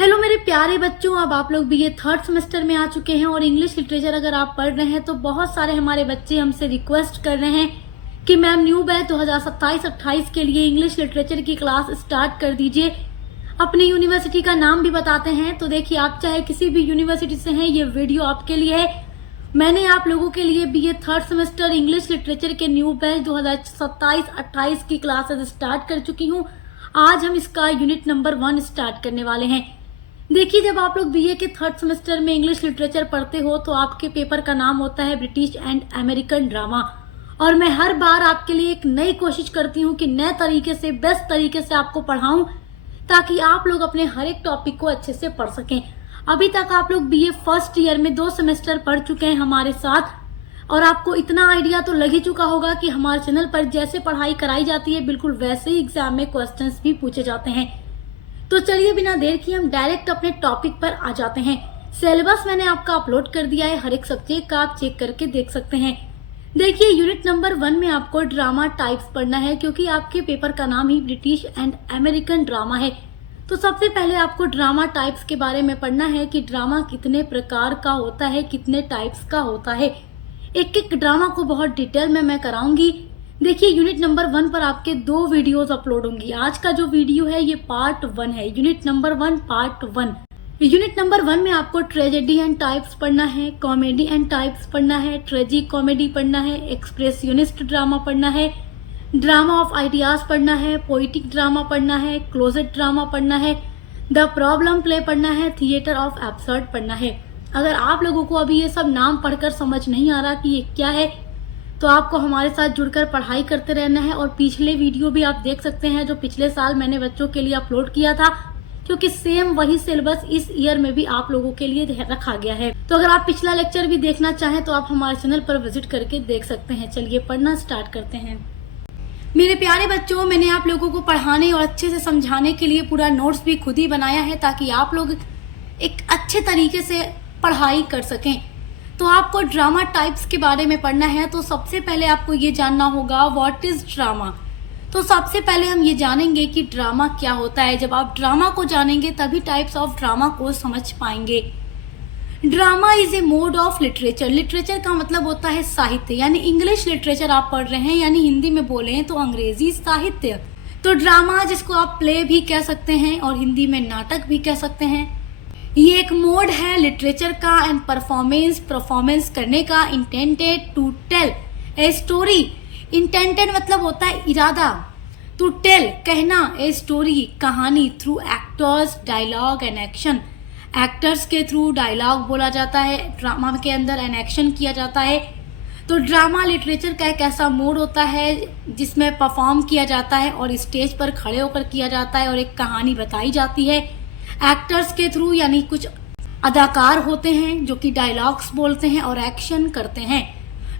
Hello मेरे प्यारे बच्चों, अब आप लोग बीए थर्ड सेमेस्टर में आ चुके हैं और इंग्लिश लिटरेचर अगर आप पढ़ रहे हैं तो बहुत सारे हमारे बच्चे हमसे रिक्वेस्ट कर रहे हैं कि मैम न्यू बैच 2027-28 के लिए इंग्लिश लिटरेचर की क्लास स्टार्ट कर दीजिए। अपनी यूनिवर्सिटी का नाम भी बताते हैं। तो देखिए, आप चाहे किसी भी यूनिवर्सिटी से हैं, ये वीडियो आपके लिए है। मैंने आप लोगों के लिए BA third semester English literature के न्यू बैच 2027-28 की क्लासेस स्टार्ट कर चुकी हूँ। आज हम इसका यूनिट नंबर 1 स्टार्ट करने वाले हैं। देखिए, जब आप लोग बीए के थर्ड सेमेस्टर में इंग्लिश लिटरेचर पढ़ते हो तो आपके पेपर का नाम होता है ब्रिटिश एंड अमेरिकन ड्रामा। और मैं हर बार आपके लिए एक नई कोशिश करती हूँ कि नए तरीके से, बेस्ट तरीके से आपको पढ़ाऊं, ताकि आप लोग अपने हर एक टॉपिक को अच्छे से पढ़ सकें। अभी तक आप लोग बीए फर्स्ट ईयर में 2 सेमेस्टर पढ़ चुके हैं हमारे साथ, और आपको इतना आइडिया तो लग ही चुका होगा कि हमारे चैनल पर जैसे पढ़ाई कराई जाती है बिल्कुल वैसे ही एग्जाम में क्वेश्चंस भी पूछे जाते हैं। तो चलिए बिना देर किए हम डायरेक्ट अपने टॉपिक पर आ जाते हैं। सिलेबस मैंने आपका अपलोड कर दिया है, हर एक सब्जेक्ट का आप चेक करके देख सकते हैं। देखिए, यूनिट नंबर 1 में आपको ड्रामा टाइप्स पढ़ना है, क्योंकि आपके पेपर का नाम ही ब्रिटिश एंड अमेरिकन ड्रामा है। तो सबसे पहले आपको ड्रामा टाइप्स के बारे में पढ़ना है कि ड्रामा कितने प्रकार का होता है, कितने टाइप्स का होता है। एक एक ड्रामा को बहुत डिटेल में मैं कराऊंगी। देखिए, यूनिट नंबर 1 पर आपके 2 वीडियोस अपलोड होंगी। आज का जो वीडियो है ये पार्ट 1 है, unit number 1 part 1। Unit number 1 में आपको ट्रेजेडी एंड टाइप्स पढ़ना है, कॉमेडी एंड टाइप्स पढ़ना है, ट्रेजिक कॉमेडी पढ़ना है, एक्सप्रेशनिस्ट ड्रामा पढ़ना है, ड्रामा ऑफ आइडियाज पढ़ना है, पोइटिक ड्रामा पढ़ना है, क्लोजेट ड्रामा पढ़ना है, द प्रॉब्लम प्ले पढ़ना है, थिएटर ऑफ एब्सर्ड पढ़ना है। अगर आप लोगों को अभी ये सब नाम पढ़कर समझ नहीं आ रहा कि ये क्या है, तो आपको हमारे साथ जुड़कर पढ़ाई करते रहना है। और पिछले वीडियो भी आप देख सकते हैं जो पिछले साल मैंने बच्चों के लिए अपलोड किया था, क्योंकि सेम वही सिलेबस इस ईयर में भी आप लोगों के लिए रखा गया है। तो अगर आप पिछला लेक्चर भी देखना चाहें तो आप हमारे चैनल पर विजिट करके देख सकते हैं। चलिए पढ़ना स्टार्ट करते हैं। मेरे प्यारे बच्चों, मैंने आप लोगों को पढ़ाने और अच्छे से समझाने के लिए पूरा नोट्स भी खुद ही बनाया है, ताकि आप लोग एक अच्छे तरीके से पढ़ाई कर सकें। तो आपको ड्रामा टाइप्स के बारे में पढ़ना है। तो सबसे पहले आपको ये जानना होगा व्हाट इज ड्रामा। तो सबसे पहले हम ये जानेंगे कि ड्रामा क्या होता है। जब आप ड्रामा को जानेंगे तभी टाइप्स ऑफ ड्रामा को समझ पाएंगे। Drama is a mode of literature. Literature का मतलब होता है साहित्य, यानी इंग्लिश लिटरेचर आप पढ़ रहे हैं, यानी हिंदी में बोले तो अंग्रेजी साहित्य। तो ड्रामा, जिसको आप प्ले भी कह सकते हैं और हिंदी में नाटक भी कह सकते हैं, ये एक मोड है लिटरेचर का एंड परफॉर्मेंस करने का। Intended to tell a story. Intended मतलब होता है इरादा, टू टेल कहना, ए स्टोरी कहानी, through actors dialogue and action. Actors के थ्रू डायलॉग बोला जाता है ड्रामा के अंदर, एंड एक्शन किया जाता है। तो ड्रामा लिटरेचर का एक ऐसा मोड होता है जिसमें परफॉर्म किया जाता है और स्टेज पर खड़े होकर किया जाता है और एक कहानी बताई जाती है एक्टर्स के थ्रू, यानी कुछ अदाकार होते हैं जो कि डायलॉग्स बोलते हैं और एक्शन करते हैं।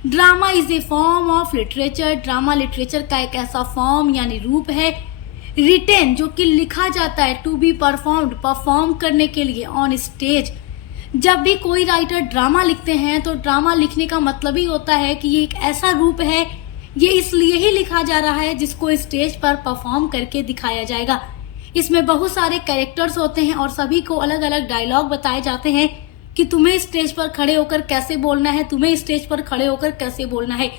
Drama is a form of literature. Drama literature का एक ऐसा फॉर्म यानी रूप है, रिटेन जो कि लिखा जाता है, टू बी परफॉर्म्ड परफॉर्म करने के लिए ऑन स्टेज। जब भी कोई राइटर ड्रामा लिखते हैं तो ड्रामा लिखने का मतलब ही होता है कि ये एक ऐसा रूप है, ये इसलिए ही लिखा जा रहा है जिसको स्टेज पर परफॉर्म करके दिखाया जाएगा। इसमें बहुत सारे कैरेक्टर्स होते हैं और सभी को अलग अलग डायलॉग बताए जाते हैं कि तुम्हें स्टेज पर खड़े होकर कैसे बोलना है, तुम्हें स्टेज पर खड़े होकर कैसे बोलना है।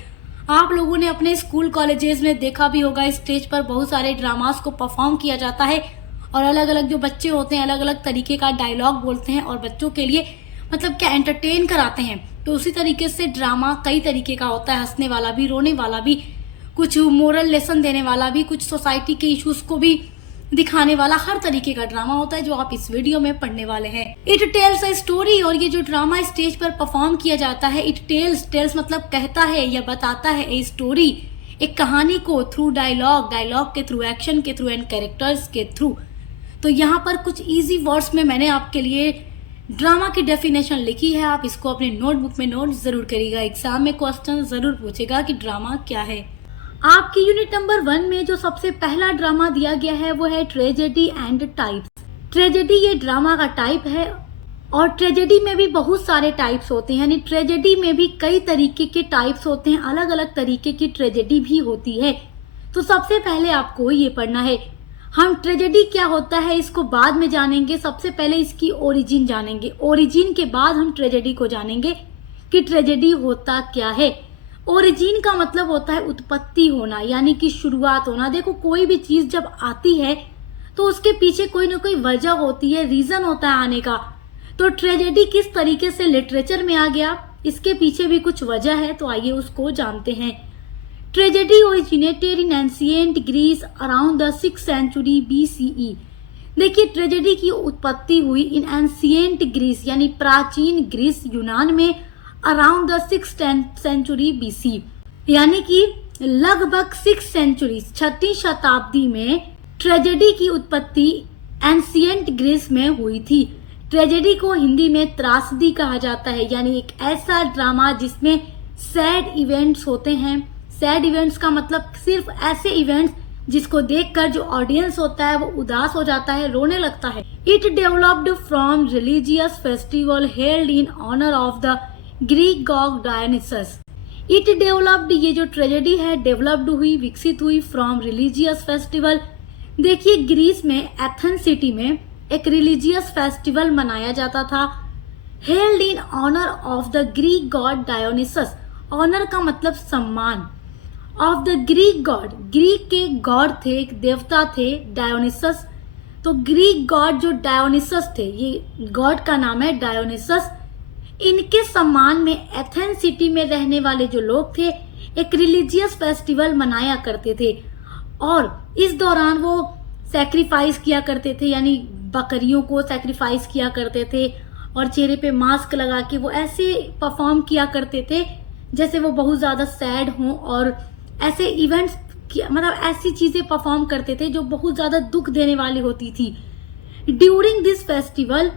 आप लोगों ने अपने स्कूल कॉलेजेस में देखा भी होगा, स्टेज पर बहुत सारे ड्रामास को परफॉर्म किया जाता है और अलग अलग जो बच्चे होते हैं अलग अलग तरीके का डायलॉग बोलते हैं और बच्चों के लिए मतलब क्या एंटरटेन कराते हैं। तो उसी तरीके से ड्रामा कई तरीके का होता है, हंसने वाला भी, रोने वाला भी, कुछ मोरल लेसन देने वाला भी, कुछ सोसाइटी के इश्यूज को भी दिखाने वाला, हर तरीके का ड्रामा होता है जो आप इस वीडियो में पढ़ने वाले हैं। It tells a story. और ये जो ड्रामा स्टेज पर परफॉर्म किया जाता है, इट टेल्स मतलब कहता है या बताता है, ए स्टोरी एक कहानी को, थ्रू डायलॉग के थ्रू, एक्शन के थ्रू एंड कैरेक्टर्स के थ्रू। तो यहाँ पर कुछ इजी वर्ड्स में मैंने आपके लिए ड्रामा की डेफिनेशन लिखी है, आप इसको अपने नोटबुक में नोट जरूर करिएगा। एग्जाम में क्वेश्चन जरूर पूछेगा कि ड्रामा क्या है। आपकी यूनिट नंबर 1 में जो सबसे पहला ड्रामा दिया गया है वो है ट्रेजेडी एंड टाइप्स। ट्रेजेडी ये ड्रामा का टाइप है और ट्रेजेडी में भी बहुत सारे टाइप्स होते हैं, यानी ट्रेजेडी में भी कई तरीके के टाइप्स होते हैं, अलग अलग तरीके की ट्रेजेडी भी होती है। तो सबसे पहले आपको ये पढ़ना है हम ट्रेजेडी क्या होता है इसको बाद में जानेंगे, सबसे पहले इसकी ओरिजिन जानेंगे। ओरिजिन के बाद हम ट्रेजेडी को जानेंगे कि ट्रेजेडी होता क्या है। ओरिजिन का मतलब होता है उत्पत्ति होना, यानी कि शुरुआत होना। देखो, कोई भी चीज जब आती है तो उसके पीछे कोई ना कोई वजह होती है, रीजन होता है आने का। तो ट्रेजेडी किस तरीके से लिटरेचर में आ गया, इसके पीछे भी कुछ वजह है, तो आइए उसको जानते हैं। Tragedy originated in ancient Greece around the 6th century BCE। देखिए, ट्रेजेडी की उत्पत्ति हुई इन एंशिएंट ग्रीस यानी प्राचीन ग्रीस यूनान में around the 6th century BC, यानी कि लगभग 6 सेंचुरी 6वीं शताब्दी में ट्रेजेडी की उत्पत्ति एंशिएंट ग्रीस में हुई थी। ट्रेजेडी को हिंदी में त्रासदी कहा जाता है, यानी एक ऐसा ड्रामा जिसमें सैड इवेंट्स होते हैं। सैड इवेंट्स का मतलब सिर्फ ऐसे इवेंट्स जिसको देखकर जो ऑडियंस होता है वो उदास हो जाता है, रोने लगता है। It developed from religious festival held in honour of the Greek god Dionysus. It developed, ये जो ट्रेजेडी है डेवलप्ड हुई, विकसित हुई फ्रॉम रिलीजियस फेस्टिवल। देखिए, ग्रीस में एथेंस सिटी में एक रिलीजियस फेस्टिवल मनाया जाता था, held in honour of the Greek god Dionysus. Honour का मतलब सम्मान, of the Greek god, Greek के गॉड थे, एक देवता थे डायोनिसस। तो ग्रीक गॉड जो डायोनिसस थे, ये गॉड का नाम है डायोनिसस। इनके सम्मान में एथेंस सिटी में रहने वाले जो लोग थे एक रिलीजियस फेस्टिवल मनाया करते थे, और इस दौरान वो सैक्रिफाइस किया करते थे, यानी बकरियों को सैक्रिफाइस किया करते थे, और चेहरे पे मास्क लगा के वो ऐसे परफॉर्म किया करते थे जैसे वो बहुत ज्यादा सैड हों, और ऐसे इवेंट्स मतलब ऐसी चीजें परफॉर्म करते थे जो बहुत ज्यादा दुख देने वाली होती थी। ड्यूरिंग दिस फेस्टिवल,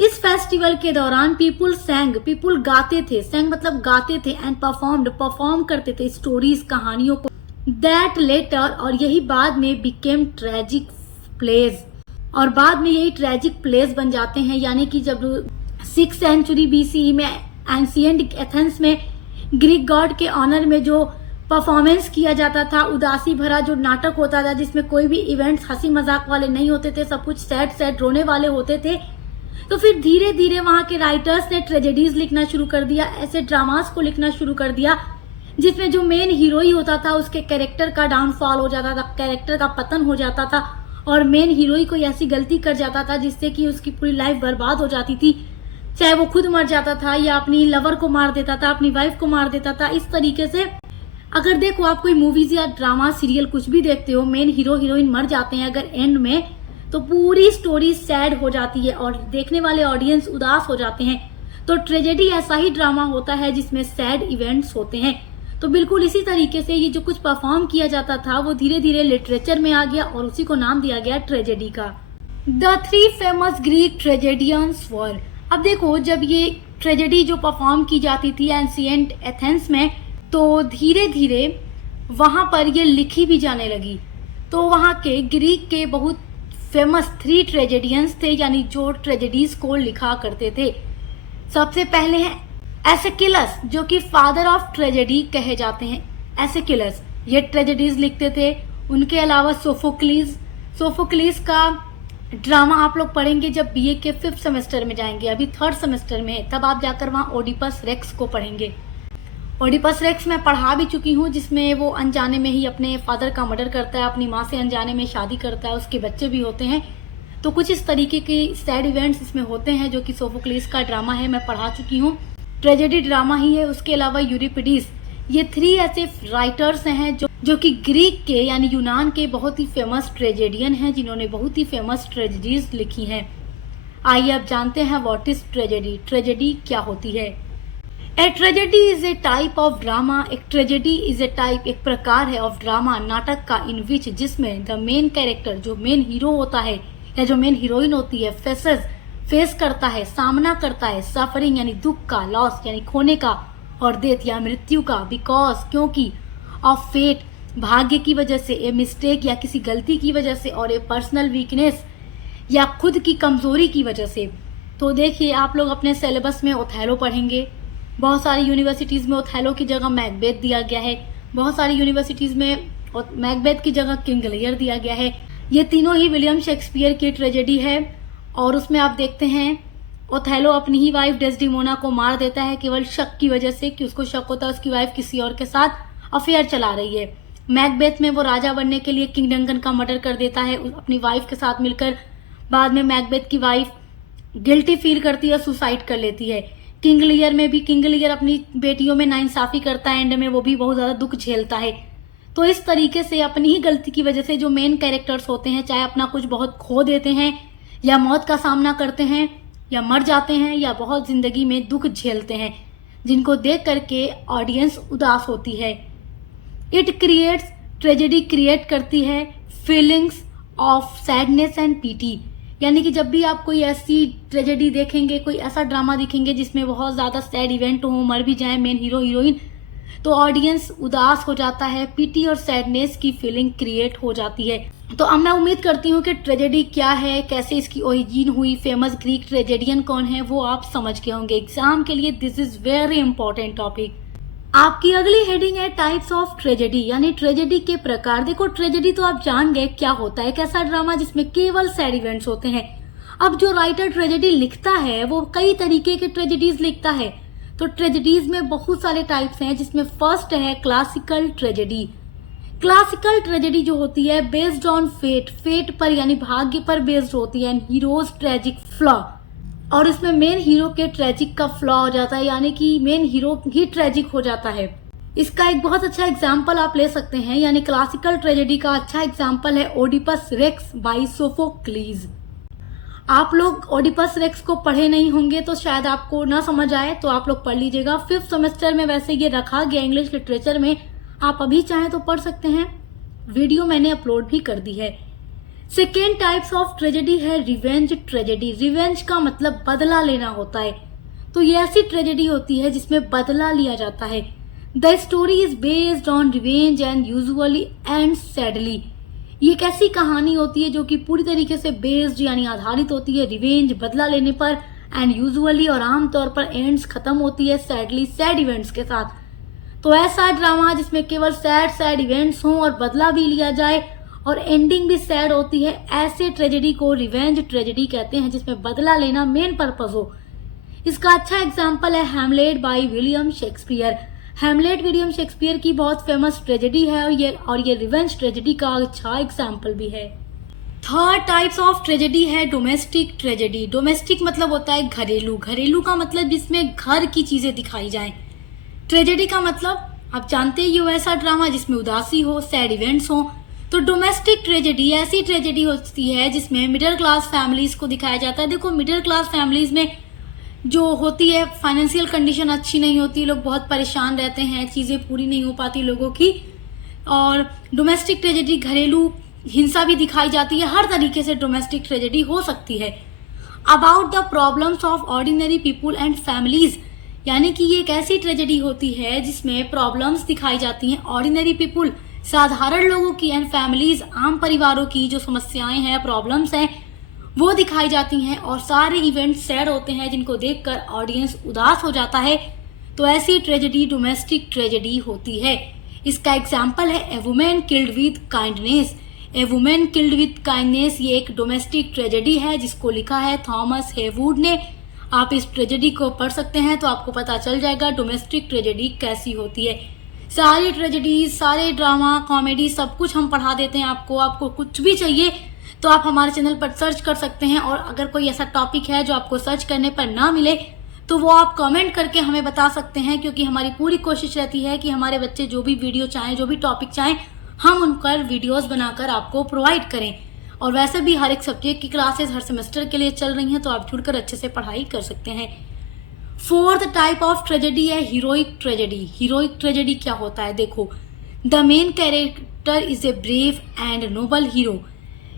इस फेस्टिवल के दौरान पीपुल सैंग, पीपुल गाते थे, सैंग मतलब गाते थे, एंड परफॉर्म करते थे स्टोरीज, कहानियों को। दैट लेटर, और यही बाद में बिकेम ट्रेजिक प्लेज, और बाद में यही ट्रेजिक प्लेज बन जाते हैं। यानी कि जब 6th सेंचुरी BCE में एंशिएंट एथेंस में ग्रीक गॉड के ऑनर में जो परफॉर्मेंस किया जाता था, उदासी भरा जो नाटक होता था जिसमें कोई भी इवेंट्स हंसी मजाक वाले नहीं होते थे, सब कुछ सैड रोने वाले होते थे, तो फिर धीरे धीरे वहां के राइटर्स ने ट्रेजेडीज लिखना शुरू कर दिया, ऐसे ड्रामास को लिखना शुरू कर दिया जिसमें जो मेन हीरो ही होता था उसके कैरेक्टर का डाउनफॉल हो जाता था, कैरेक्टर का पतन हो जाता था, और मेन हीरो ही कोई ऐसी गलती कर जाता था जिससे कि उसकी पूरी लाइफ बर्बाद हो जाती थी, चाहे वो खुद मर जाता था या अपनी लवर को मार देता था, अपनी वाइफ को मार देता था। इस तरीके से अगर देखो, आप कोई मूवीज या ड्रामा सीरियल कुछ भी देखते हो, मेन हीरो हीरोइन मर जाते हैं अगर एंड में, तो पूरी स्टोरी सैड हो जाती है और देखने वाले ऑडियंस उदास हो जाते हैं। तो ट्रेजेडी ऐसा ही ड्रामा होता है जिसमें सैड इवेंट्स होते हैं। तो बिल्कुल इसी तरीके से ये जो कुछ परफॉर्म किया जाता था वो धीरे धीरे लिटरेचर में आ गया और उसी को नाम दिया गया ट्रेजेडी का। द 3 फेमस ग्रीक ट्रेजेडियंस वर। अब देखो, जब ये ट्रेजेडी जो परफॉर्म की जाती थी एंशिएंट एथेंस में, तो धीरे धीरे वहां पर ये लिखी भी जाने लगी। तो वहां के ग्रीक के बहुत फेमस 3 ट्रेजेडियंस थे, यानी जो ट्रेजेडीज को लिखा करते थे। सबसे पहले हैं एस्किलस, जो कि फादर ऑफ ट्रेजेडी कहे जाते हैं। एस्किलस ये ट्रेजेडीज लिखते थे। उनके अलावा सोफोक्लिस का ड्रामा आप लोग पढ़ेंगे जब BA के 5th सेमेस्टर में जाएंगे, अभी 3rd सेमेस्टर में है, तब आप जाकर वहाँ ओडिपस रेक्स को पढ़ेंगे। ओडिपस रेक्स मैं पढ़ा भी चुकी हूँ, जिसमें वो अनजाने में ही अपने फादर का मर्डर करता है, अपनी माँ से अनजाने में शादी करता है, उसके बच्चे भी होते हैं। तो कुछ इस तरीके के सैड इवेंट्स इसमें होते हैं जो कि सोफोक्लिस का ड्रामा है, मैं पढ़ा चुकी हूँ, ट्रेजेडी ड्रामा ही है। उसके अलावा यूरिपिडीज, ये 3 ऐसे राइटर्स हैं जो कि ग्रीक के यानी यूनान के बहुत ही फेमस ट्रेजेडियन हैं, जिन्होंने बहुत ही फेमस ट्रेजेडीज लिखी हैं। आइए अब जानते हैं व्हाट इज ट्रेजेडी। ट्रेजेडी क्या होती है? A tragedy is a type of drama. एक ट्रेजेडी इज ए टाइप, एक प्रकार है ऑफ ड्रामा, नाटक का, इन विच, जिसमें द मेन कैरेक्टर, जो मेन हीरो होता है या जो मेन हीरोइन होती है, फेस करता है, सामना करता है सफरिंग यानी दुख का, लॉस यानी खोने का, और डेथ या मृत्यु का, बिकॉज क्योंकि, ऑफ फेट भाग्य की वजह से, ए मिस्टेक या किसी गलती की वजह से, और ए पर्सनल वीकनेस या खुद की कमजोरी की वजह से। तो देखिए, आप लोग अपने सिलेबस में ओथेलो पढ़ेंगे, बहुत सारी यूनिवर्सिटीज में ओथेलो की जगह मैकबेथ दिया गया है, बहुत सारी यूनिवर्सिटीज में मैकबेथ की जगह किंग लियर दिया गया है। ये तीनों ही विलियम शेक्सपियर की ट्रेजेडी है और उसमें आप देखते हैं ओथेलो अपनी ही वाइफ डेस्डिमोना को मार देता है केवल शक की वजह से कि उसको शक होता है उसकी वाइफ किसी और के साथ अफेयर चला रही है। मैकबेथ में वो राजा बनने के लिए किंग डंकन का मर्डर कर देता है अपनी वाइफ के साथ मिलकर। बाद में मैकबेथ की वाइफ गिल्टी फील करती है, सुसाइड कर लेती है। किंग लियर में भी किंग लियर अपनी बेटियों में नाइंसाफी करता है, एंड में वो भी बहुत ज्यादा दुख झेलता है। तो इस तरीके से अपनी ही गलती की वजह से जो मेन कैरेक्टर्स होते हैं चाहे अपना कुछ बहुत खो देते हैं या मौत का सामना करते हैं या मर जाते हैं या बहुत जिंदगी में दुख झेलते हैं जिनको देख करके ऑडियंस उदास होती है। इट क्रिएट्स ट्रेजेडी क्रिएट करती है feelings of sadness and PT, यानी कि जब भी आप कोई ऐसी ट्रेजेडी देखेंगे, कोई ऐसा ड्रामा दिखेंगे जिसमें बहुत ज़्यादा सैड इवेंट हो, मर भी जाए मेन हीरो हीरोइन, तो ऑडियंस उदास हो जाता है, पीटी और सैडनेस की फीलिंग क्रिएट हो जाती है। तो अब मैं उम्मीद करती हूँ कि ट्रेजेडी क्या है, कैसे इसकी ओरिजिन हुई, फेमस ग्रीक ट्रेजेडियन कौन है, वो आप समझ गए होंगे। एग्जाम के लिए this is very important topic. आपकी अगली हेडिंग है टाइप्स ऑफ ट्रेजेडी, यानी ट्रेजेडी के प्रकार। देखो ट्रेजेडी तो आप जान गए क्या होता है, एक ऐसा ड्रामा जिसमें केवल सैड इवेंट्स होते हैं। अब जो राइटर ट्रेजेडी लिखता है वो कई तरीके के ट्रेजेडीज लिखता है। तो ट्रेजेडीज में बहुत सारे टाइप्स हैं, जिसमें फर्स्ट है क्लासिकल ट्रेजेडी। क्लासिकल ट्रेजेडी जो होती है बेस्ड ऑन फेट पर यानी भाग्य पर बेस्ड होती है, हीरोज ट्रेजिक फ्लॉ, और इसमें मेन हीरो के ट्रेजिक का फ्लॉ हो जाता है, यानी कि मेन हीरो ही ट्रेजिक हो जाता है। इसका एक बहुत अच्छा एग्जाम्पल आप ले सकते हैं, यानी क्लासिकल ट्रेजेडी का अच्छा एग्जाम्पल है ओडिपस रेक्स बाय सोफोक्लीज। आप लोग ओडिपस रेक्स को पढ़े नहीं होंगे तो शायद आपको ना समझ आए, तो आप लोग पढ़ लीजिएगा। 5th सेमेस्टर में वैसे ये रखा गया इंग्लिश लिटरेचर में, आप अभी चाहें तो पढ़ सकते हैं, वीडियो मैंने अपलोड भी कर दी है। सेकेंड टाइप्स ऑफ ट्रेजेडी है रिवेंज ट्रेजेडी। रिवेंज का मतलब बदला लेना होता है, तो ये ऐसी ट्रेजेडी होती है जिसमें बदला लिया जाता है। The story is based on revenge and usually and sadly. ये एक ऐसी कहानी होती है जो कि पूरी तरीके से बेस्ड यानी आधारित होती है रिवेंज बदला लेने पर, एंड यूजुअली और आमतौर पर एंड्स खत्म होती है सैडली सैड इवेंट्स के साथ। तो ऐसा ड्रामा जिसमें केवल सैड इवेंट्स हों और बदला भी लिया जाए और एंडिंग भी सैड होती है, ऐसे ट्रेजेडी को रिवेंज ट्रेजेडी कहते हैं, जिसमें बदला लेना मेन पर्पस हो। इसका अच्छा एग्जाम्पल है Hamlet by William Shakespeare. Hamlet William Shakespeare की बहुत फेमस ट्रेजेडी है और ये रिवेंज ट्रेजेडी का अच्छा एग्जाम्पल भी है। थर्ड टाइप्स ऑफ ट्रेजेडी है डोमेस्टिक ट्रेजेडी। डोमेस्टिक मतलब होता है घरेलू, घरेलू का मतलब जिसमें घर की चीजें दिखाई जाएं। ट्रेजेडी का मतलब आप जानते हैं ये ऐसा ड्रामा जिसमें उदासी हो, सैड इवेंट्स हो। तो डोमेस्टिक ट्रेजेडी ऐसी ट्रेजेडी होती है जिसमें मिडिल क्लास फैमिलीज को दिखाया जाता है। देखो मिडिल क्लास फैमिलीज में जो होती है फाइनेंशियल कंडीशन अच्छी नहीं होती, लोग बहुत परेशान रहते हैं, चीज़ें पूरी नहीं हो पाती लोगों की। और डोमेस्टिक ट्रेजेडी घरेलू हिंसा भी दिखाई जाती है, हर तरीके से डोमेस्टिक ट्रेजेडी हो सकती है। About the problems of ordinary people and families, यानी कि ये एक ऐसी ट्रेजेडी होती है जिसमें प्रॉब्लम्स दिखाई जाती हैं ऑर्डिनरी पीपुल साधारण लोगों की, एंड फैमिलीज आम परिवारों की जो समस्याएं हैं प्रॉब्लम्स हैं वो दिखाई जाती हैं, और सारे इवेंट्स सैड होते हैं जिनको देखकर ऑडियंस उदास हो जाता है। तो ऐसी ट्रेजेडी डोमेस्टिक ट्रेजेडी होती है। इसका एग्जाम्पल है a woman killed with kindness. A woman killed with kindness ये एक डोमेस्टिक ट्रेजेडी है जिसको लिखा है थॉमस हेवुड ने। आप इस ट्रेजेडी को पढ़ सकते हैं तो आपको पता चल जाएगा डोमेस्टिक ट्रेजेडी कैसी होती है। सारी ट्रेजेडी, सारे ड्रामा, कॉमेडी सब कुछ हम पढ़ा देते हैं आपको कुछ भी चाहिए तो आप हमारे चैनल पर सर्च कर सकते हैं। और अगर कोई ऐसा टॉपिक है जो आपको सर्च करने पर ना मिले तो वो आप कमेंट करके हमें बता सकते हैं, क्योंकि हमारी पूरी कोशिश रहती है कि हमारे बच्चे जो भी वीडियो चाहें, जो भी टॉपिक चाहें, हम उन पर वीडियोस बनाकर आपको प्रोवाइड करें। और वैसे भी हर एक सब्जेक्ट की क्लासेस हर सेमेस्टर के लिए चल रही हैं, तो आप जुड़कर अच्छे से पढ़ाई कर सकते हैं। फोर्थ टाइप ऑफ ट्रेजेडी है हीरोइक ट्रेजेडी। हीरोइक ट्रेजेडी क्या होता है? देखो, the main character is a brave and noble hero.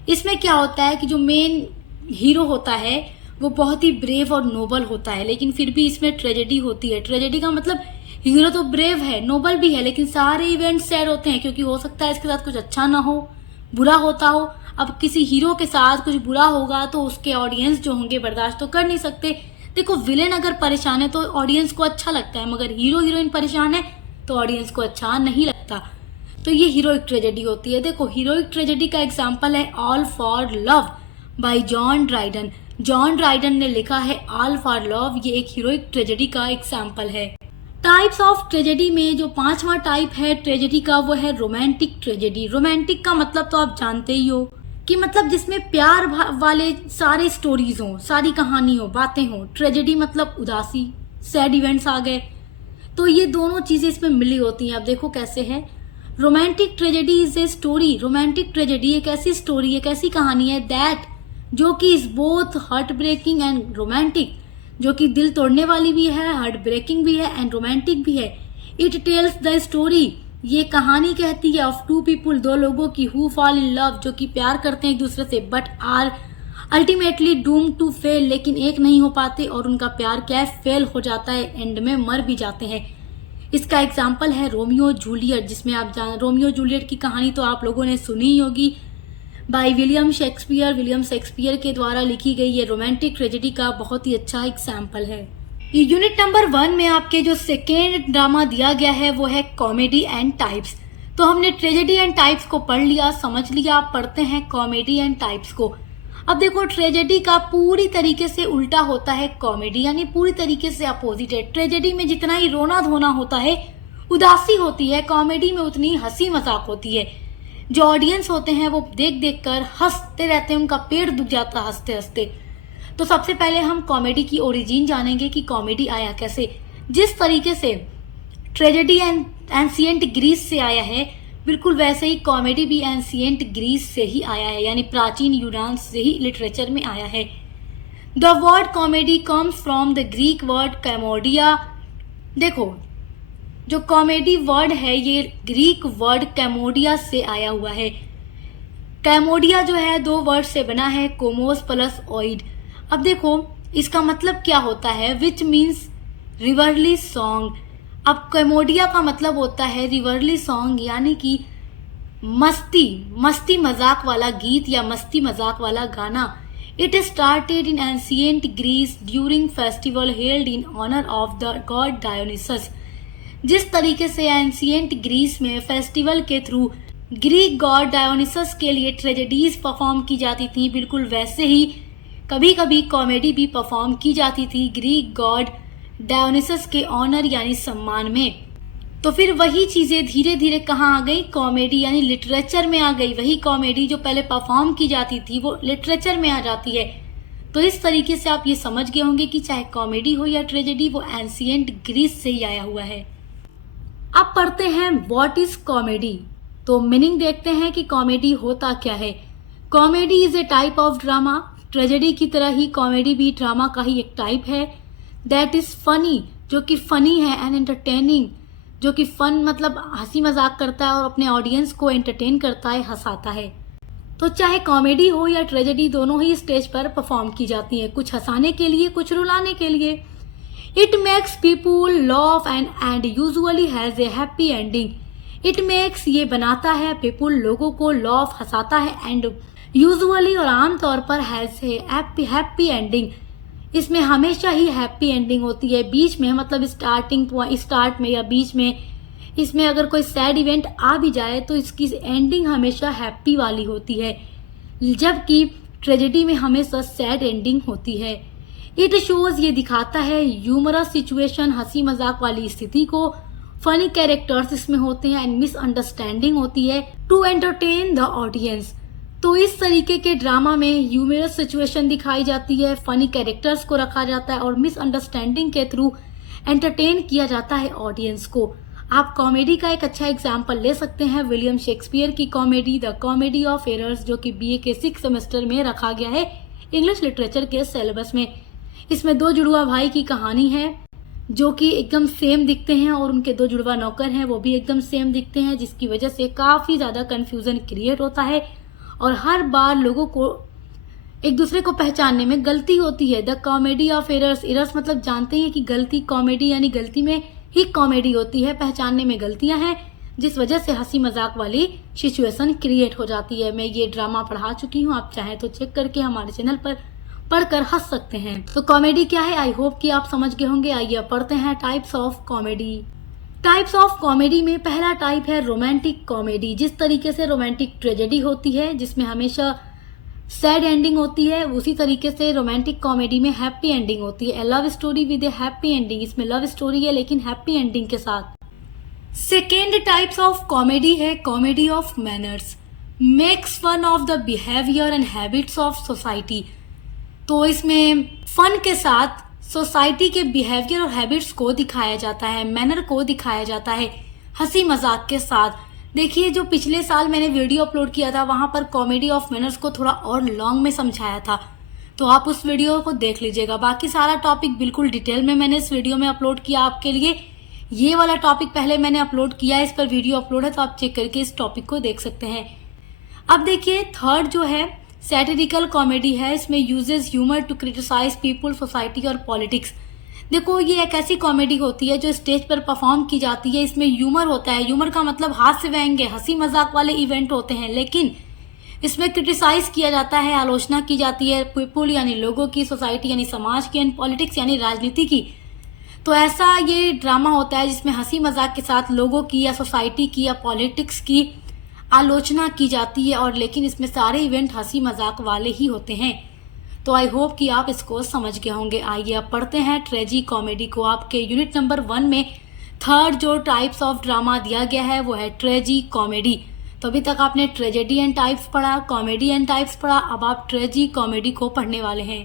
इसमें क्या होता है कि जो मेन हीरो होता है वो बहुत ही ब्रेव और नोबल होता है, लेकिन फिर भी इसमें ट्रेजेडी होती है। ट्रेजेडी का मतलब हीरो तो ब्रेव है, नोबल भी है, लेकिन सारे इवेंट सैड होते हैं, क्योंकि हो सकता है इसके साथ कुछ अच्छा ना हो, बुरा होता हो। अब किसी हीरो के साथ कुछ बुरा होगा तो उसके ऑडियंस जो होंगे बर्दाश्त तो कर नहीं सकते। देखो, विलेन अगर परेशान है तो ऑडियंस को अच्छा लगता है, मगर हीरो हीरोइन परेशान है तो ऑडियंस को अच्छा नहीं लगता। तो ये हीरोइक ट्रेजेडी होती है। देखो हीरोइक ट्रेजेडी का एग्जाम्पल है all for love bye John Dryden. John Dryden ने लिखा है ऑल फॉर लव, ये एक हीरोइक ट्रेजेडी का एग्जाम्पल है। टाइप्स ऑफ ट्रेजेडी में जो 5वां टाइप है ट्रेजेडी का वो है रोमांटिक ट्रेजेडी। रोमांटिक का मतलब तो आप जानते ही हो कि मतलब जिसमें प्यार वाले सारे स्टोरीज हो, सारी कहानी हो, बातें हो। ट्रेजेडी मतलब उदासी, सैड इवेंट्स आ गए, तो ये दोनों चीजें इसमें मिली होती हैं। अब देखो कैसे है। Romantic tragedy is a story. Romantic tragedy एक ऐसी स्टोरी, एक ऐसी कहानी है दैट जो कि is both heartbreaking and romantic, जो कि दिल तोड़ने वाली भी है, हार्ट ब्रेकिंग भी है एंड रोमांटिक भी है। इट टेल्स द स्टोरी, ये कहानी कहती है ऑफ टू पीपुल, दो लोगों की, हु फॉल इन लव, जो कि प्यार करते हैं एक दूसरे से, but are ultimately doom to fail, लेकिन एक नहीं हो पाते और उनका प्यार क्या है, फेल हो जाता है, एंड में मर भी जाते हैं। इसका एग्जाम्पल है रोमियो जूलियट, जिसमें आप रोमियो जूलियट की कहानी तो आप लोगों ने सुनी ही होगी, by William Shakespeare. William Shakespeare के द्वारा लिखी गई ये रोमांटिक ट्रेजेडी का बहुत ही अच्छा एग्जाम्पल है। यूनिट नंबर 1 में आपके जो सेकेंड ड्रामा दिया गया है वो है कॉमेडी एंड टाइप्स। तो हमने ट्रेजेडी एंड टाइप्स को पढ़ लिया, समझ लिया, आप पढ़ते हैं कॉमेडी एंड टाइप्स को। अब देखो ट्रेजेडी का पूरी तरीके से उल्टा होता है कॉमेडी, यानी पूरी तरीके से अपोजिट है। ट्रेजेडी में जितना ही रोना धोना होता है, उदासी होती है, कॉमेडी में उतनी हंसी मजाक होती है। जो ऑडियंस होते हैं वो देख देख कर हंसते रहते हैं, उनका पेट दुख जाता है हंसते हंसते। तो सबसे पहले हम कॉमेडी की ओरिजिन जानेंगे कि कॉमेडी आया कैसे। जिस तरीके से ट्रेजेडी एंशिएंट ग्रीस से आया है, बिल्कुल वैसे ही कॉमेडी भी एंशिएंट ग्रीस से ही आया है, यानी प्राचीन यूनान से ही लिटरेचर में आया है। The word comedy comes from the Greek word komoidia. देखो जो कॉमेडी वर्ड है ये ग्रीक वर्ड कैमोडिया से आया हुआ है। कैमोडिया जो है 2 वर्ड से बना है, कोमोस प्लस ओइड। अब देखो इसका मतलब क्या होता है, विच मीन्स रिवरली सॉन्ग। अब कैमोडिया का मतलब होता है रिवरली सॉन्ग, यानी कि मस्ती मजाक वाला गीत या मस्ती मजाक वाला गाना। It started in ancient Greece during festival held in honour of the god Dionysus. जिस तरीके से एंशिएंट ग्रीस में फेस्टिवल के थ्रू ग्रीक गॉड डायोनिसस के लिए ट्रेजेडीज परफॉर्म की जाती थी, बिल्कुल वैसे ही कभी कभी कॉमेडी भी परफॉर्म की जाती थी ग्रीक गॉड डायोनिसस के ऑनर यानी सम्मान में। तो फिर वही चीजें धीरे धीरे कहाँ आ गई, कॉमेडी यानी लिटरेचर में आ गई। वही कॉमेडी जो पहले परफॉर्म की जाती थी वो लिटरेचर में आ जाती है। तो इस तरीके से आप ये समझ गए होंगे कि चाहे कॉमेडी हो या ट्रेजेडी, वो एंशिएंट ग्रीस से ही आया हुआ है। अब पढ़ते हैं व्हाट इज कॉमेडी। तो मीनिंग देखते हैं कि कॉमेडी होता क्या है। Comedy is a type of drama. Tragedy की तरह ही कॉमेडी भी ड्रामा का ही एक टाइप है। दैट इज फनी, जो कि फनी है, एंड एंटरटेनिंग, जो कि फन मतलब हंसी मजाक करता है और अपने ऑडियंस को एंटरटेन करता है, हंसाता है। तो चाहे कॉमेडी हो या ट्रेजेडी, दोनों ही स्टेज पर परफॉर्म की जाती है, कुछ हंसाने के लिए, कुछ रुलाने के लिए। It makes people loaf and usually has a happy ending. It makes ये बनाता है पीपुल लोगों को, लॉफ हंसाता है, एंड यूजुअली और आमतौर पर हैज ए हैप्पी एंडिंग। इसमें हमेशा ही हैप्पी एंडिंग होती है। बीच में मतलब स्टार्ट में या बीच में इसमें अगर कोई सैड इवेंट आ भी जाए तो इसकी एंडिंग हमेशा हैप्पी वाली होती है, जबकि ट्रेजेडी में हमेशा सैड एंडिंग होती है। इट शोज ये दिखाता है ह्यूमरस सिचुएशन, हंसी मजाक वाली स्थिति को। फनी कैरेक्टर्स इसमें होते हैं एंड मिसअंडरस्टैंडिंग होती है टू एंटरटेन द ऑडियंस। तो इस तरीके के ड्रामा में ह्यूमरस सिचुएशन दिखाई जाती है, फनी कैरेक्टर्स को रखा जाता है और मिसअंडरस्टैंडिंग के थ्रू एंटरटेन किया जाता है ऑडियंस को। आप कॉमेडी का एक अच्छा एग्जाम्पल ले सकते हैं विलियम शेक्सपियर की comedy the comedy of errors, जो कि बीए के 6th सेमेस्टर में रखा गया है इंग्लिश लिटरेचर के सिलेबस में। इसमें 2 जुड़वा भाई की कहानी है जो कि एकदम सेम दिखते हैं और उनके 2 जुड़वा नौकर हैं वो भी एकदम सेम दिखते हैं, जिसकी वजह से काफी ज्यादा कंफ्यूजन क्रिएट होता है और हर बार लोगों को एक दूसरे को पहचानने में गलती होती है। The comedy of errors, errors मतलब जानते हैं कि गलती, कॉमेडी यानी गलती में ही कॉमेडी होती है, पहचानने में गलतियां हैं, जिस वजह से हंसी मजाक वाली सिचुएशन क्रिएट हो जाती है। मैं ये ड्रामा पढ़ा चुकी हूँ, आप चाहें तो चेक करके हमारे चैनल पर पढ़कर हंस सकते हैं। तो कॉमेडी क्या है, आई होप कि आप समझ गए होंगे। आइए पढ़ते हैं types of comedy. Types of comedy में पहला टाइप है रोमांटिक कॉमेडी। जिस तरीके से रोमांटिक ट्रेजेडी होती है जिसमें हमेशा सैड एंडिंग होती है, उसी तरीके से रोमांटिक कॉमेडी में हैप्पी एंडिंग होती है। Love story with a happy ending, इसमें लव स्टोरी है लेकिन हैप्पी एंडिंग के साथ। सेकेंड टाइप्स ऑफ कॉमेडी है comedy of manners, makes fun of the behaviour and habits of society. तो इसमें फन के साथ सोसाइटी के बिहेवियर और हैबिट्स को दिखाया जाता है, मैनर को दिखाया जाता है हंसी मजाक के साथ। देखिए, जो पिछले साल मैंने वीडियो अपलोड किया था वहां पर कॉमेडी ऑफ मैनर्स को थोड़ा और लॉन्ग में समझाया था, तो आप उस वीडियो को देख लीजिएगा। बाकी सारा टॉपिक बिल्कुल डिटेल में मैंने इस वीडियो में अपलोड किया आपके लिए। ये वाला टॉपिक पहले मैंने अपलोड किया है, इस पर वीडियो अपलोड है, तो आप चेक करके इस टॉपिक को देख सकते हैं। अब देखिए, थर्ड जो है सैटिरिकल कॉमेडी है। इसमें uses humour to criticise people, society और पॉलिटिक्स। देखो, ये एक ऐसी कॉमेडी होती है जो स्टेज पर परफॉर्म की जाती है। इसमें ह्यूमर होता है, ह्यूमर का मतलब हास्य व्यंग्य, हंसी मजाक वाले इवेंट होते हैं, लेकिन इसमें क्रिटिसाइज किया जाता है, आलोचना की जाती है पीपल यानी लोगों की, सोसाइटी यानी समाज की, एंड पॉलिटिक्स यानी राजनीति की। तो ऐसा ये ड्रामा होता है जिसमें हंसी मजाक के साथ लोगों की या सोसाइटी की या पॉलिटिक्स की आलोचना की जाती है, और लेकिन इसमें सारे इवेंट हंसी मजाक वाले ही होते हैं। तो आई होप कि आप इसको समझ गए होंगे। आइए अब पढ़ते हैं ट्रेजी कॉमेडी को। आपके यूनिट नंबर 1 में थर्ड जो टाइप्स ऑफ ड्रामा दिया गया है वो है ट्रेजी कॉमेडी। तो अभी तक आपने ट्रेजेडी एंड टाइप्स पढ़ा, कॉमेडी एंड टाइप्स पढ़ा, अब आप ट्रेजी कॉमेडी को पढ़ने वाले हैं।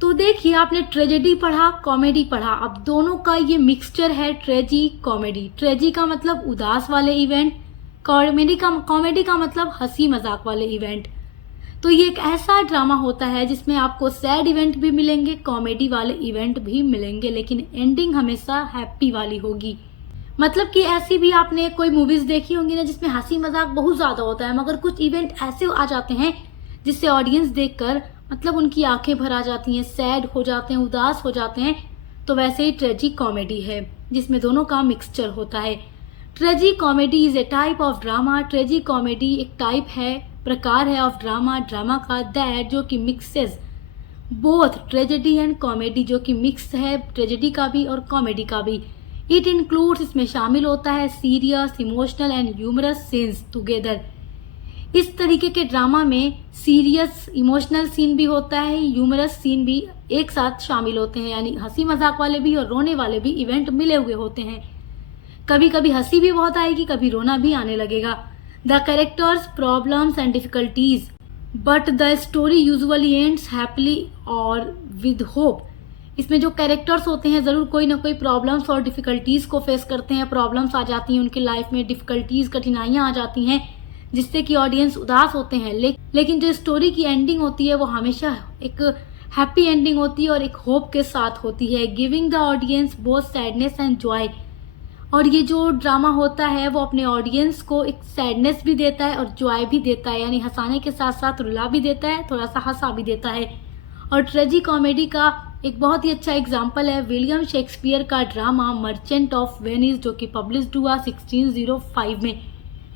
तो देखिए, आपने ट्रेजेडी पढ़ा, कॉमेडी पढ़ा, अब दोनों का ये मिक्सचर है ट्रेजी कॉमेडी। ट्रेजी का मतलब उदास वाले इवेंट, कॉमेडी का मतलब हंसी मजाक वाले इवेंट। तो ये एक ऐसा ड्रामा होता है जिसमें आपको सैड इवेंट भी मिलेंगे, कॉमेडी वाले इवेंट भी मिलेंगे, लेकिन एंडिंग हमेशा हैप्पी वाली होगी। मतलब कि ऐसी भी आपने कोई मूवीज देखी होंगी ना जिसमें हंसी मजाक बहुत ज्यादा होता है, मगर कुछ इवेंट ऐसे आ जाते हैं जिससे ऑडियंस देखकर मतलब उनकी आंखें भर आ जाती हैं, सैड हो जाते हैं, उदास हो जाते हैं। तो वैसे ही ट्रेजी कॉमेडी है जिसमें दोनों का मिक्सचर होता है। ट्रेजी comedy is a type of drama. ट्रेजी comedy एक टाइप है, प्रकार है ऑफ ड्रामा का दैट जो कि mixes both tragedy and comedy, जो कि मिक्स है ट्रेजेडी का भी और कॉमेडी का भी। इट इंक्लूड्स, इसमें शामिल होता है serious, emotional and humorous scenes together. इस तरीके के ड्रामा में सीरियस इमोशनल सीन भी होता है, ह्यूमरस सीन भी एक साथ शामिल होते हैं, यानी हंसी मजाक वाले भी और रोने वाले भी इवेंट मिले हुए होते हैं। कभी कभी हंसी भी बहुत आएगी, कभी रोना भी आने लगेगा। The characters, problems and difficulties, but the story usually ends happily और विद होप। इसमें जो कैरेक्टर्स होते हैं जरूर कोई ना कोई प्रॉब्लम्स और डिफिकल्टीज को फेस करते हैं, प्रॉब्लम्स आ जाती हैं उनकी लाइफ में, डिफिकल्टीज कठिनाइयां आ जाती हैं जिससे कि ऑडियंस उदास होते हैं, लेकिन जो स्टोरी की एंडिंग होती है वो हमेशा एक हैप्पी एंडिंग होती है और एक होप के साथ होती है, giving the audience both sadness and Joy. और ये जो ड्रामा होता है वो अपने ऑडियंस को एक सैडनेस भी देता है और जॉय भी देता है, यानी हंसाने के साथ साथ रुला भी देता है, थोड़ा सा हंसा भी देता है। और ट्रेजी कॉमेडी का एक बहुत ही अच्छा एग्जाम्पल है विलियम शेक्सपियर का ड्रामा मर्चेंट ऑफ वेनिस, जो कि पब्लिश्ड हुआ 1605 में।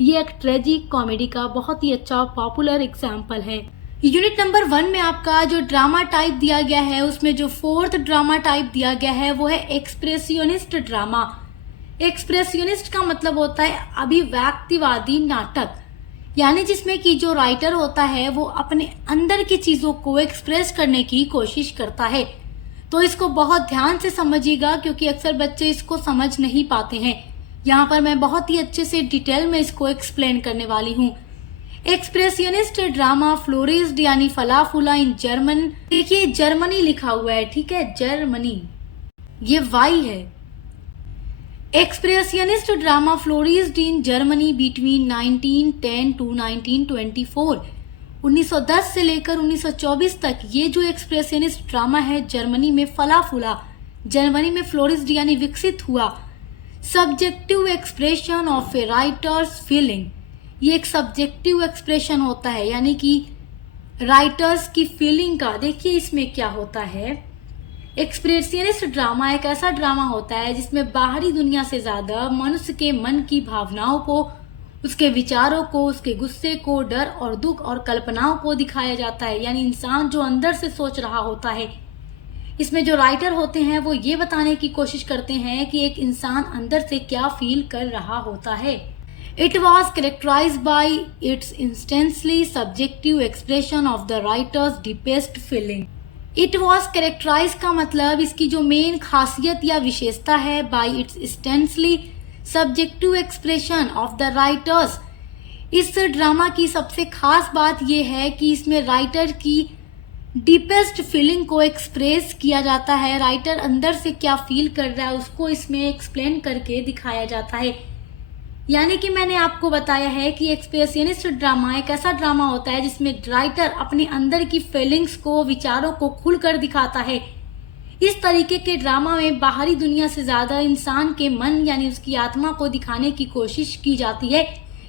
ये एक ट्रेजी कॉमेडी का बहुत ही अच्छा पॉपुलर एग्जाम्पल है। यूनिट नंबर 1 में आपका जो ड्रामा टाइप दिया गया है उसमें जो फोर्थ ड्रामा टाइप दिया गया है वो है एक्सप्रेसियोनिस्ट ड्रामा। एक्सप्रेसियोनिस्ट का मतलब होता है अभिव्यक्तिवादी नाटक, यानी जिसमें कि जो राइटर होता है वो अपने अंदर की चीजों को एक्सप्रेस करने की कोशिश करता है। तो इसको बहुत ध्यान से समझिएगा क्योंकि अक्सर बच्चे इसको समझ नहीं पाते हैं। यहाँ पर मैं बहुत ही अच्छे से डिटेल में इसको एक्सप्लेन करने वाली हूँ। एक्सप्रेसियोनिस्ट ड्रामा फ्लोरिस्ड यानी फला फूला इन जर्मन। देखिए जर्मनी लिखा हुआ है, ठीक है, जर्मनी, ये वाई है। Expressionist drama flourished in Germany between 1910 to 1924। 1910 से लेकर 1924 तक ये जो एक्सप्रेसियोनिस्ट ड्रामा है जर्मनी में फला फूला, जर्मनी में फ्लोरिस्ड यानी विकसित हुआ। Subjective expression of A writers feeling, ये एक सब्जेक्टिव एक्सप्रेशन होता है, यानी कि राइटर्स की फीलिंग का। देखिए इसमें क्या होता है, एक्सप्रेसियनिस्ट ड्रामा एक ऐसा ड्रामा होता है जिसमें बाहरी दुनिया से ज्यादा मनुष्य के मन की भावनाओं को, उसके विचारों को, उसके गुस्से को, डर और दुख और कल्पनाओं को दिखाया जाता है, यानी इंसान जो अंदर से सोच रहा होता है। इसमें जो राइटर होते हैं वो ये बताने की कोशिश करते हैं कि एक इंसान अंदर से क्या फील कर रहा होता है। It was characterized by its intensely subjective expression of the writer's deepest feeling. It was characterized का मतलब इसकी जो मेन खासियत या विशेषता है by its intensely subjective expression of the writers. इस ड्रामा की सबसे खास बात यह है कि इसमें राइटर की डीपेस्ट फीलिंग को एक्सप्रेस किया जाता है। राइटर अंदर से क्या फील कर रहा है उसको इसमें एक्सप्लेन करके दिखाया जाता है। यानी कि मैंने आपको बताया है कि एक्सप्रेशनिस्ट ड्रामा एक ऐसा ड्रामा होता है जिसमें राइटर अपने अंदर की फीलिंग्स को, विचारों को खुलकर दिखाता है। इस तरीके के ड्रामा में बाहरी दुनिया से ज्यादा इंसान के मन यानी उसकी आत्मा को दिखाने की कोशिश की जाती है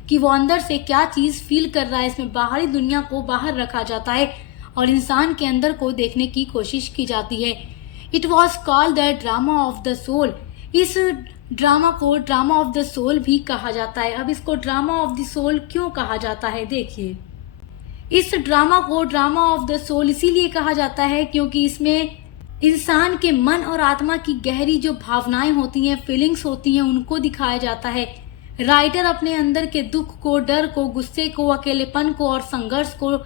कि वो अंदर से क्या चीज फील कर रहा है। इसमें बाहरी दुनिया को बाहर रखा जाता है और इंसान के अंदर को देखने की कोशिश की जाती है। It was called the drama of the soul. इस ड्रामा को ड्रामा ऑफ द सोल भी कहा जाता है। अब इसको ड्रामा ऑफ द सोल क्यों कहा जाता है, देखिए। इस ड्रामा को ड्रामा ऑफ द सोल इसीलिए कहा जाता है क्योंकि इसमें इंसान के मन और आत्मा की गहरी जो भावनाएं होती हैं, फीलिंग्स होती हैं, उनको दिखाया जाता है। राइटर अपने अंदर के दुख को, डर को, गुस्से को, अकेलेपन को और संघर्ष को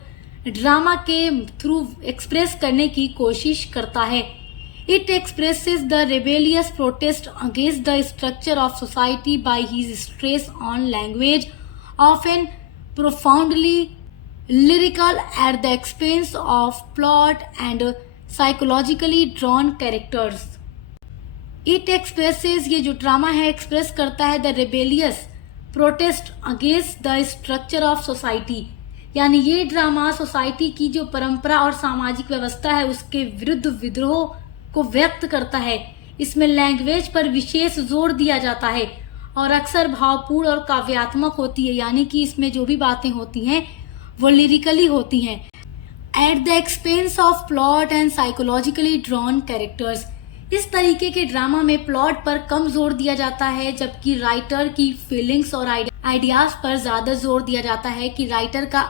ड्रामा के थ्रू एक्सप्रेस करने की कोशिश करता है। It expresses the rebellious protest against the structure of society by his stress on language, often profoundly lyrical at the expense of plot and psychologically drawn characters. It expresses, ये जो drama है express करता है the rebellious protest against the structure of society, यानी ये drama society की जो परंपरा और सामाजिक व्यवस्था है उसके विरुद्ध विद्रोह को व्यक्त करता है। इसमें लैंग्वेज पर विशेष जोर दिया जाता है और अक्सर भावपूर्ण और काव्यात्मक होती है, यानी कि इसमें जो भी बातें होती हैं वो लिरिकली होती हैं। At the expense of plot and psychologically drawn characters. इस तरीके के ड्रामा में प्लॉट पर कम जोर दिया जाता है जबकि राइटर की फीलिंग्स और आइडियाज पर ज्यादा जोर दिया जाता है कि राइटर का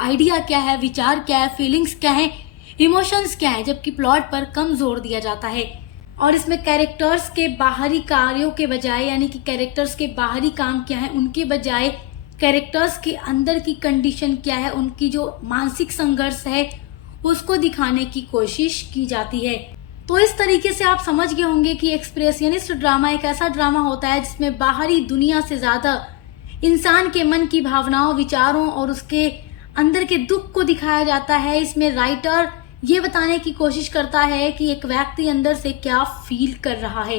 आइडिया क्या है, विचार क्या है, फीलिंग्स क्या है, इमोशंस क्या है, जबकि प्लॉट पर कम जोर दिया जाता है। और इसमें कैरेक्टर्स के बाहरी कार्यों के बजाय, यानी कि कैरेक्टर्स के बाहरी काम क्या है उनके बजाय कैरेक्टर्स के अंदर की कंडीशन क्या है, उनकी जो मानसिक संघर्ष है उसको दिखाने की कोशिश की जाती है। तो इस तरीके से आप समझ गए होंगे कि एक्सप्रेशनिस्ट ड्रामा एक ऐसा ड्रामा होता है जिसमें बाहरी दुनिया से ज्यादा इंसान के मन की भावनाओं, विचारों और उसके अंदर के दुख को दिखाया जाता है। इसमें राइटर ये बताने की कोशिश करता है कि एक व्यक्ति अंदर से क्या फील कर रहा है।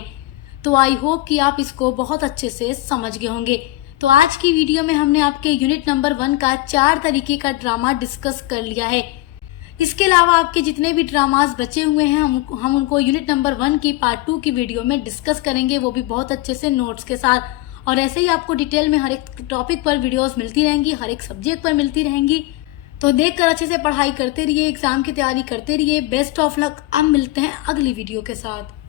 तो आई होप कि आप इसको बहुत अच्छे से समझ गए होंगे। तो आज की वीडियो में हमने आपके यूनिट नंबर 1 का 4 तरीके का ड्रामा डिस्कस कर लिया है। इसके अलावा आपके जितने भी ड्रामास बचे हुए हैं हम उनको यूनिट नंबर 1 की पार्ट 2 की वीडियो में डिस्कस करेंगे, वो भी बहुत अच्छे से नोट्स के साथ। और ऐसे ही आपको डिटेल में हर एक टॉपिक पर वीडियोस मिलती रहेंगी, हर एक सब्जेक्ट पर मिलती रहेंगी। तो देखकर अच्छे से पढ़ाई करते रहिए, एग्जाम की तैयारी करते रहिए। Best of luck. अब मिलते हैं अगली वीडियो के साथ।